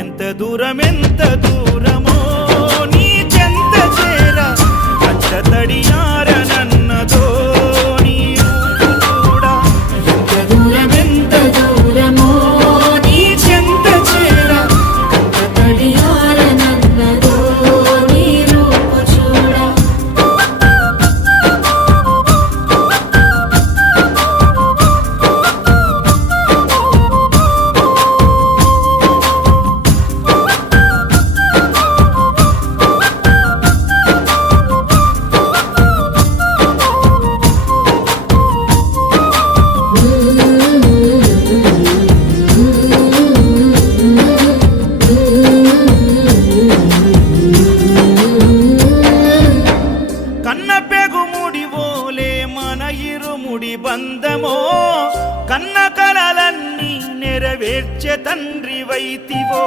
ఎంత దూరమో నీ చెంత చేర కచ్చ తడియారనన్నదో నీ చూడ ఎంత దూరమో నీ చెంత చేర కచ్చ తడియారనన్నదో నీ రూపు చూడ ముడి బంధమో కన్న కలలన్నీ నెరవేర్చె తండ్రి వైతివో।